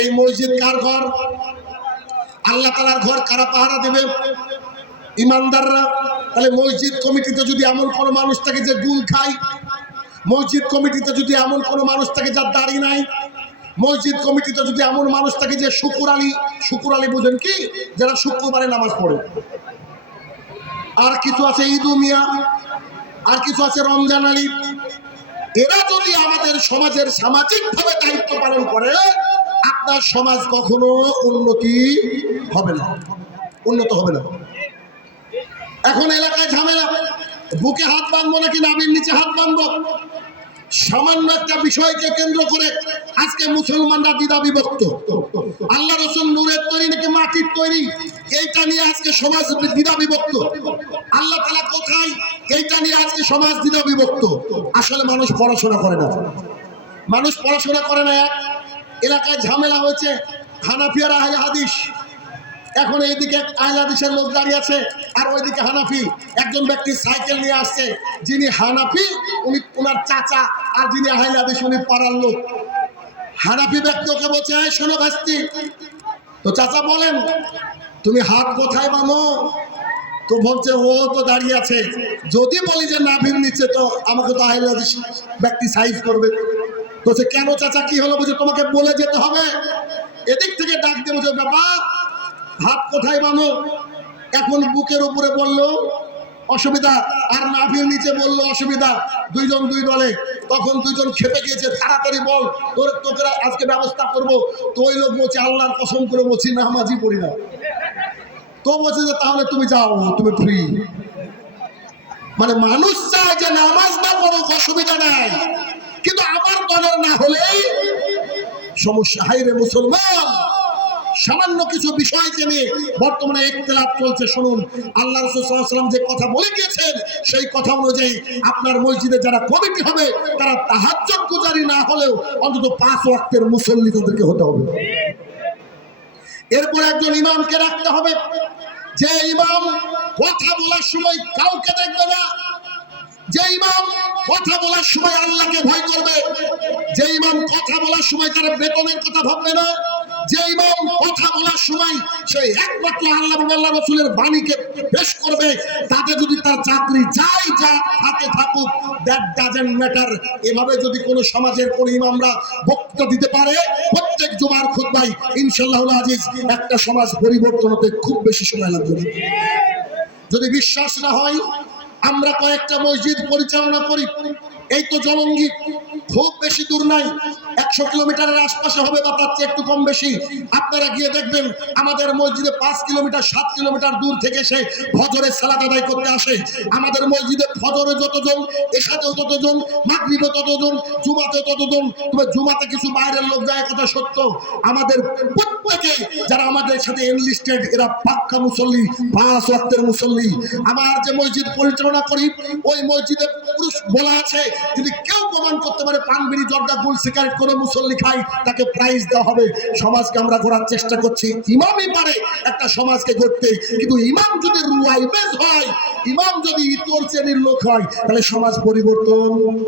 এই মসজিদ কার ঘর? আল্লাহ তালার ঘর কারা পাহারা দেবে? ইমানদাররা? তাহলে মসজিদ কমিটিতে যদি এমন কোনো মানুষ থাকে যে গুল খায়, মসজিদ কমিটিতে যদি এমন কোনো মানুষ থাকে যার দাড়ি নাই, মসজিদ কমিটিতে যদি এমন মানুষ থাকে যে শুকুর আলী শুকুর আলী বুঝেন কি? যারা শুক্রবারে নামাজ পড়ে। আর কিছু আছে ঈদু মিয়া, আর কিছু আছে রমজান আলী। এরা যদি আমাদের সমাজের সামাজিকভাবে দায়িত্ব পালন করে আপনার সমাজ কখনো উন্নতি হবে না। উন্নত হবে না। এখন এলাকায় ঝামেলা। বুকে হাত বাঁধবো নাকি নাবির নিচে হাত বাঁধবো? সামান্য একটা বিষয়কে কেন্দ্র করে আজকে মুসলমানরা দ্বিধা বিভক্ত আল্লাহ রসুল নূরের তৈরি নাকি মাটির তৈরি? এইটা নিয়ে আজকে সমাজ দ্বিধা বিভক্ত আল্লাহ তালা কোথায়? এইটা নিয়ে আজকে সমাজ দ্বিধা বিভক্ত আসলে মানুষ পড়াশোনা করে না। মানুষ পড়াশোনা করে না এক। এলাকায় ঝামেলা হয়েছে। হানাফিয়ার আহলে হাদিস। এখন এইদিকে আহলাদিসের লোক দাঁড়িয়ে আছে, আর ওইদিকে হানাফি। একজন ব্যক্তি সাইকেল নিয়ে আসছে, যিনি হানাফি, উনি ওনার চাচা, আর যিনি আহলাদিস উনি পাড়ার লোক। হানাফি ব্যক্তি ওকে বলছে, "এই শোনো ভাস্তি, তো চাচা বলেন, তুমি হাত কোথায় বানো তো বলছে, ও তো দাঁড়িয়ে আছে। যদি বলি যে নাভির নিচে, তো আমাকে তো আহলাদিস ব্যক্তি সাইজ করবে। সে কেন চাচা, কি হলো? বলছে, তোমাকে বলে যেতে হবে। এদিক থেকে ডাক দিয়ে বলছে, বাবা, হাত কোথায় বানো? এখন বুকের উপরে বলল, অসুবিধা। আর নাভির নিচে বলল, অসুবিধা। দুইজন দুই দলে, তখন দুইজন খেপে গিয়েছে, তাড়াতাড়ি বল, তোর, তোকে আজকে ব্যবস্থা করব। তো ওই লোক বলছে, আল্লাহর কসম করে বলছি নামাজি পড়ি না। তো বলছে যে, তাহলে তুমি যাও, তুমি ফ্রি মানে মানুষ চায় যে, নামাজ না পড়ো অসুবিধা নাই। কিন্তু আমার দলের না হলেই সমস্যা। হাইরে মুসলমান, সামান্য কিছু বিষয়কে নিয়ে বর্তমানে একতলাপ চলছে। শুনুন, আল্লাহ রসুলাম যে কথা বলে গিয়েছেন, সেই কথা অনুযায়ী আপনার মসজিদে যারা কমিটি হবে, তারা তাহাজ্য গুজারি না হলেও অন্তত পাঁচ ওয়াক্তের মুসল্লি তাদেরকে হতে হবে। এরপর একজন ইমামকে রাখতে হবে। যে ইমাম কথা বলার সময় কাউকে দেখবে না যে ইমাম কথা বলার সময় আল্লাহকে ভয় করবে, যে ইমাম কথা বলার সময় তারা বেতনের কথা ভাববে না, যে ইমাম কথা বলার সময় সেই একমাত্র আল্লাহ আল্লাহ রসুলের বাণীকে পেশ করবে, তাতে যদি তার চাকরি যাই যা থাকে থাকুক দ্যাট ডাজেন্ট ম্যাটার এভাবে যদি কোনো সমাজের কোনো ইমামরা বক্তব্য দিতে পারে, প্রত্যেক জুমার খুদ্াই ইনশাল্লাহ আজিজ, একটা সমাজ পরিবর্তন হতে খুব বেশি সময় লাগবে যদি বিশ্বাস না হয় আমরা কয়েকটা মসজিদ পরিচালনা করি। এই তো জলঙ্গি খুব বেশি দূর নাই। একশো কিলোমিটারের আশপাশে হবে বা তার চেয়ে একটু কম বেশি। আপনারা গিয়ে দেখবেন, আমাদের মসজিদে পাঁচ কিলোমিটার, সাত কিলোমিটার দূর থেকে সে ফজরের সালাদ আদায় করতে আসে। আমাদের মসজিদে ফজরে যতজন এসাতেও ততজন মাগরিবে ততজন জুমাতে ততজন, তবে জুমাতে কিছু বাইরের লোক যায়, কথা সত্য। আমাদের প্রত্যেকে যারা আমাদের সাথে এনলিস্টেড এরা পাক্কা মুসল্লি, পাঁচ ওয়াক্তের মুসল্লি। আমার যে মসজিদ পরিচালনা করি, ওই মসজিদে পুরুষ বলা আছে, যদি কেউ প্রমাণ করতে পারে পান বিড়ি জর্দা গুল সিগারেট করে মুসল্লি খাই, তাকে প্রাইজ দেওয়া হবে। সমাজকে আমরা গড়ার চেষ্টা করছি। ইমামই পারে একটা সমাজকে গড়তে। কিন্তু ইমাম যদি রুয়াইবেজ হয়, ইমাম যদি ইতর শ্রেণির লোক হয়, তাহলে সমাজ পরিবর্তন।